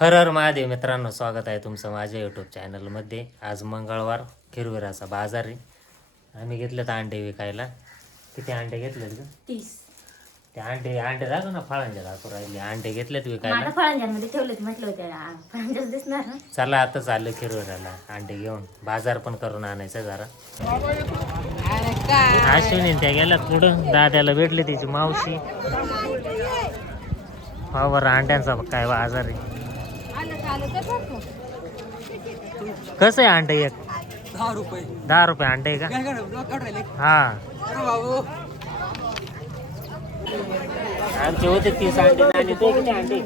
हर हर महादेव मित्रांनो स्वागत आहे तुमचं माझ्या यूट्यूब चॅनलमध्ये आज मंगळवार खिरविराचा बाजार आहे. आम्ही घेतलेत अंडे विकायला. किती अंडे घेतलेत ग? तीस. ते अंडे अंडे दाखव ना फळांच्या दाखवू राहिले. अंडे घेतलेत विकायला. फळांच्यामध्ये ठेवलेत म्हटलं होतं दिसणार चला आता चाललं खिरविराला. अंडे घेऊन बाजार पण करून आणायचं जरा. अश्विनी त्या गेल्या पुढं. दाद्याला भेटले तिची मावशी. हा बरं अंड्यांचा काय बाजार आहे. कसं आहे अंडे एक? दहा रुपये. दहा रुपये अंडे आहे का? हा. आमचे होते तीस अंडे नाणे ते किती अंडे?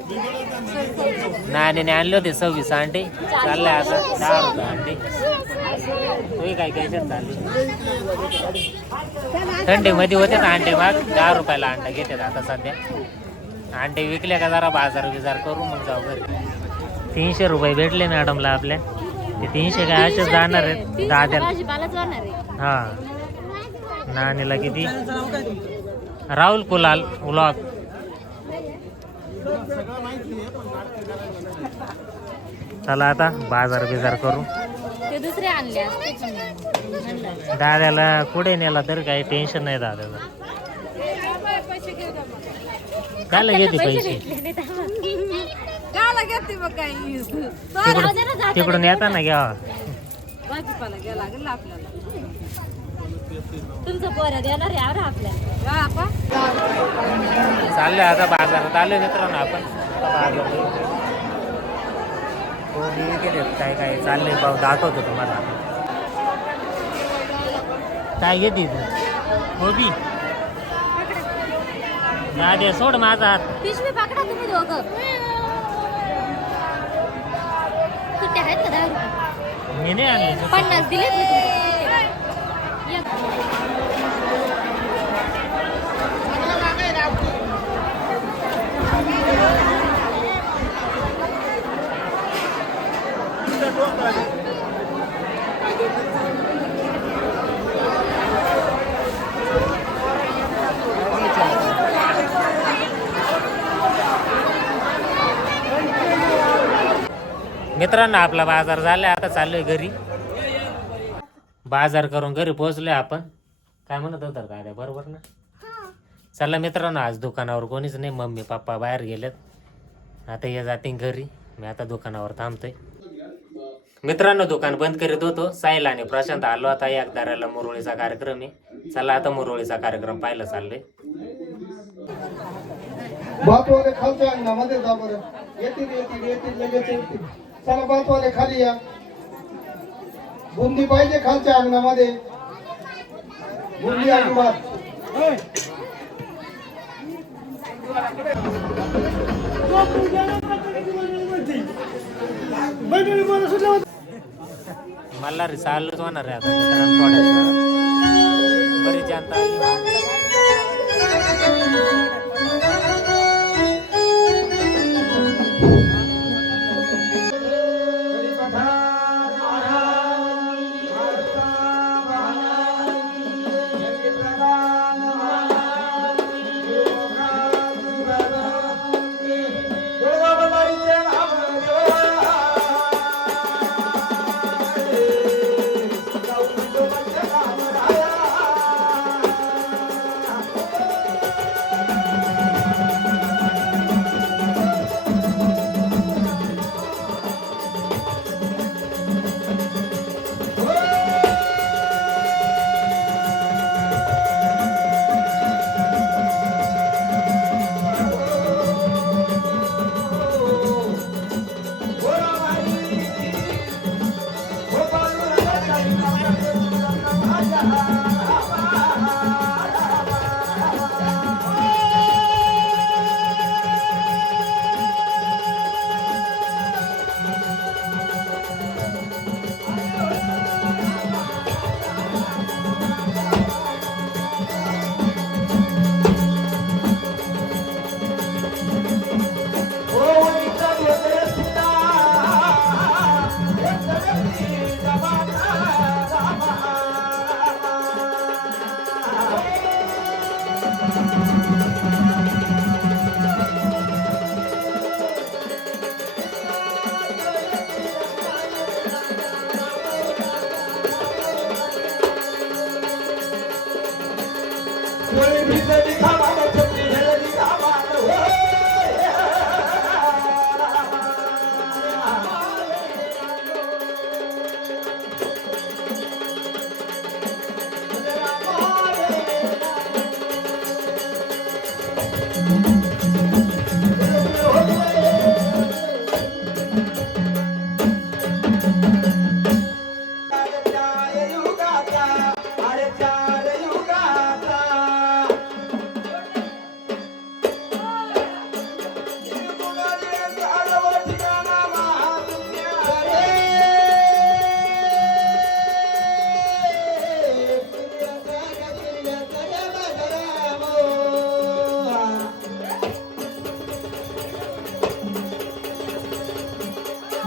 नाण्याने आणले होते सव्वीस अंडे. चालले आता दहा रुपये अंडे. तुम्ही काय काय चालले? थंडीमध्ये होते ना अंडे माग दहा रुपयाला अंडा घेतात आता सध्या. अंडे विकले का जरा बाजार बिजार करू मग जाऊ घरी. तीनशे रुपये भेटले मॅडमला आपल्या ते तीनशे काय असेच जाणार आहेत. दाद्याला हा. नाणीला किती? राहुल कुलाल व्लॉग. चला आता बाजार बिजार करू. दुसरे आणले. दाद्याला कुठे नेला तरी काही टेन्शन नाही दाद्याला. काय घेते पैसे? गाला घेते मग काही तिकडून तिकडून येताना घ्यावा भाजीपाला घ्या लागेल ना आपल्याला. तुमचं पोरं देणार यावर आपल्याला. हा पा चाललंय आता बाजारात आलोय मित्रांनो आपण कोबी वगैरे काय काय चाललंय पाहू. दाखवतो तुम्हाला. काय घेते तू? कोबी सोड माझा हात. पिशवी पकडा तुम्ही दोघं सुट्टे आहेत का दहा रुपये मी नाही आणले पन्नास दिलेत मी तुमचे सुट्टे. एक. मित्रांनो आपला बाजार झाला आता चाललोय घरी. बाजार करून घरी पोहोचलोय आपण. काय म्हणत होता दादा बरोबर ना? चला मित्रांनो आज दुकानावर कोणीच नाही मम्मी पप्पा बाहेर गेलेत. आता ये जाते घरी मी आता दुकानावर थांबतोय. मित्रांनो दुकान बंद करीत होतो. साहिल आणि प्रशांत आलो आता एकदाराला मुरळीचा कार्यक्रम आहे. चला आता मुरळीचा कार्यक्रम पाहायला चाललोय. बातवाले खालच्या अंगणामध्ये जा बरं. येतील येतील येतील लगेच येतील. चला बातवाले खाली या. बुंदी पाहिजे खालच्या अंगणामध्ये. बुंदी भात मला रे चालूच होणार आहे आता. मित्रांनो थोड्याच वेळात. बरीच जनता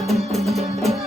ん?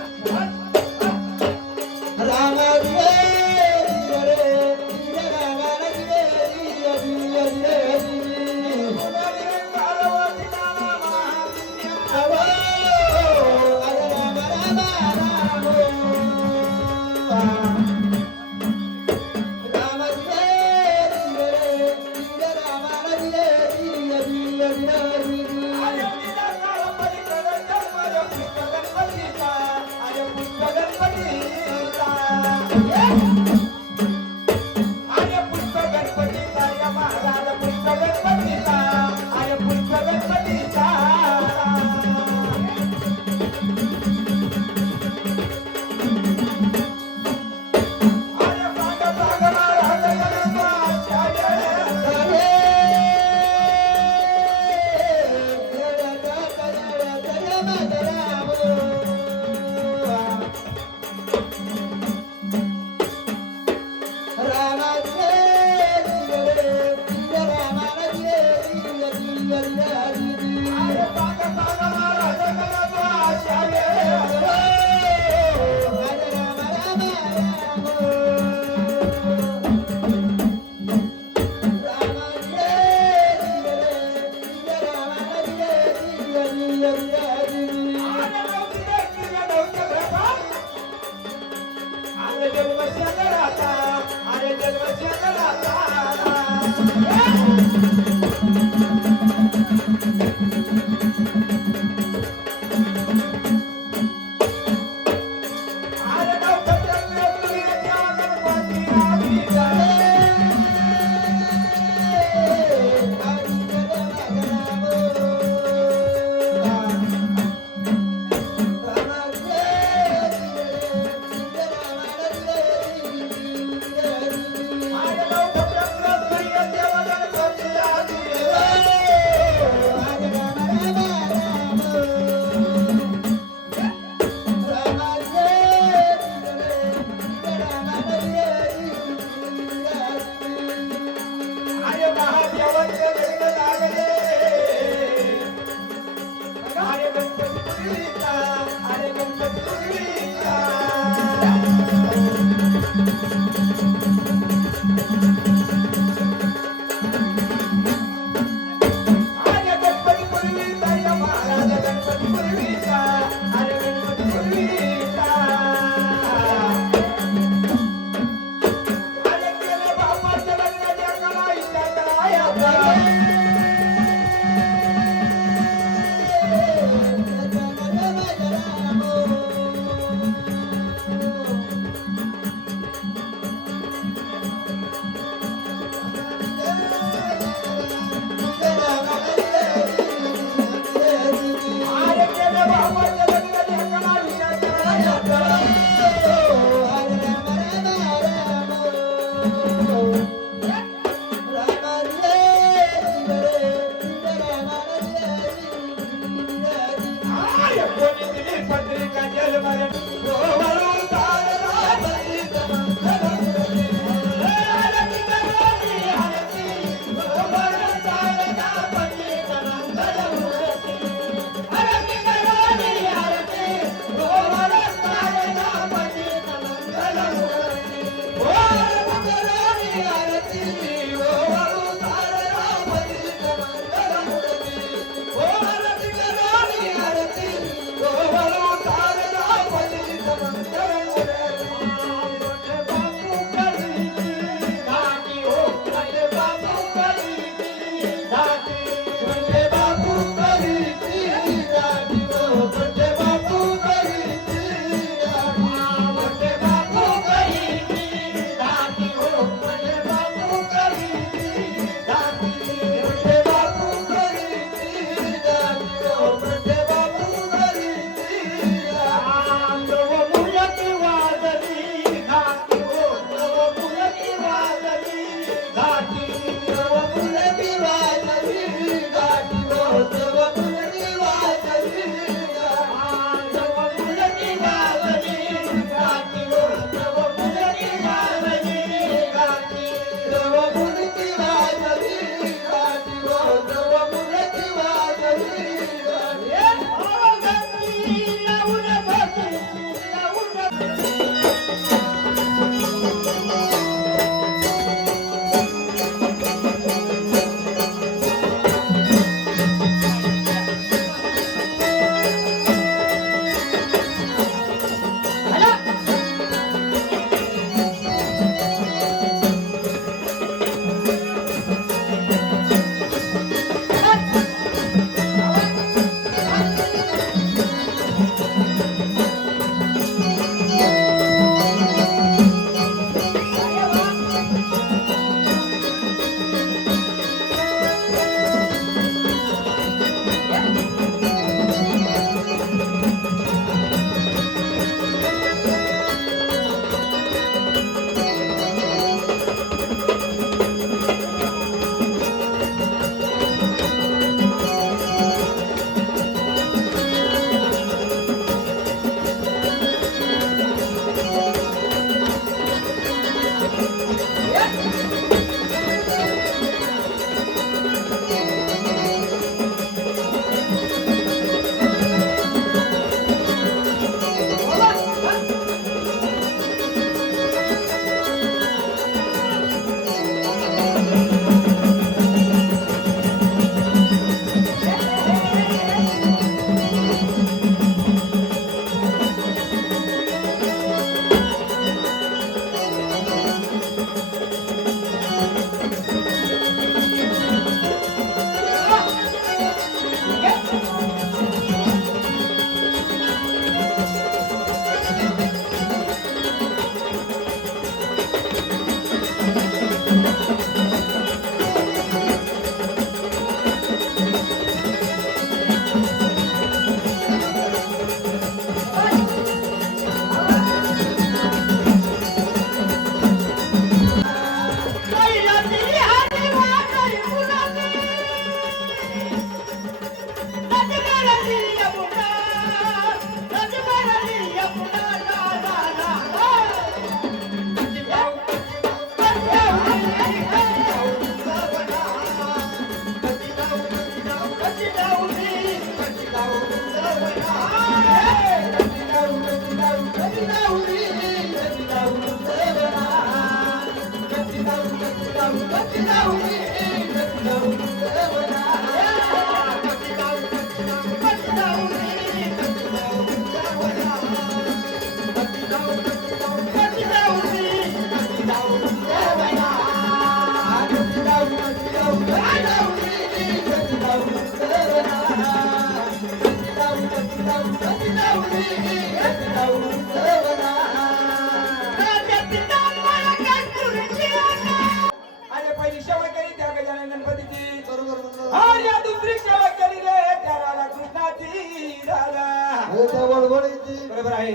त्या बडबडीची बरोबर आहे.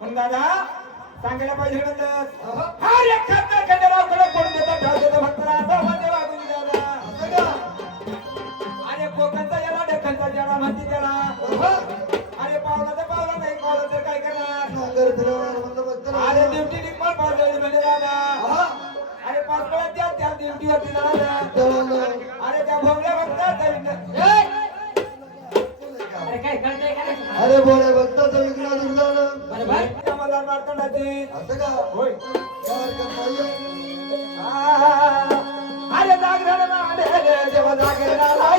म्हणून दादा सांगायला पाहिजे म्हणलं हा रे खंड खंडरावकडे कोण देतो ठेव देतो म्हणजे वागुली दादा. अरे कोकणचा याला ढक्कनचा जडा म्हणते त्याला अरे पावला तर पावला नाही पावला तर काय करणार? अरे ड्युटी निघmal पावलं म्हणजे दादा. अरे पाच वेळा त्या त्या ड्युटीवरती दादा अरे त्या भोंगल्या बघतात अरे बोले भक्ताचं विघ्न दूर झालं बरोबर? मला मारतंडाची. असं का? होय. काय हरकत नाहीये. अरे जागरण मांडले देव जागरणाला.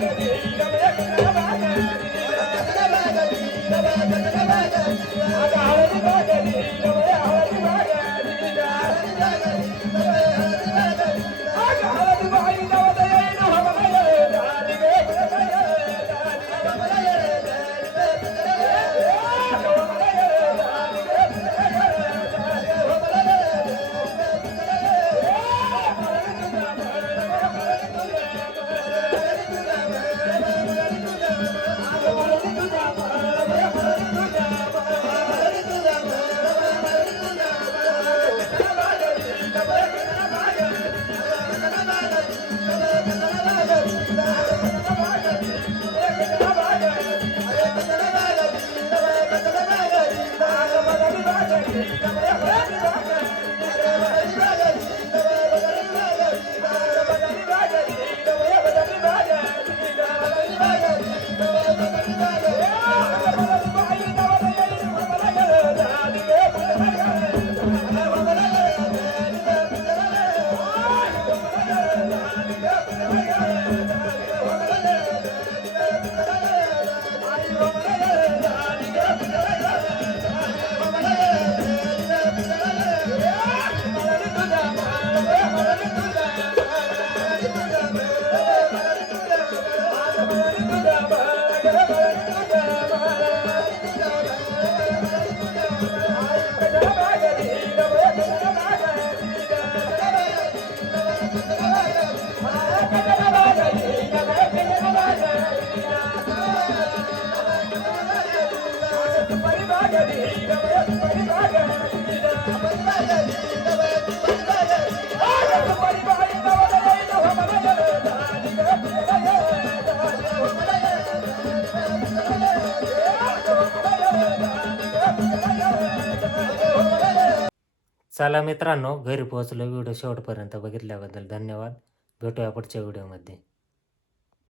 なめらか! పరిభాగ పరిభాగ పరిభాగ चला मित्रांनो घरी पोहोचलो व्हिडिओ शेवटपर्यंत बघितल्याबद्दल धन्यवाद. भेटूया पुढच्या व्हिडिओमध्ये.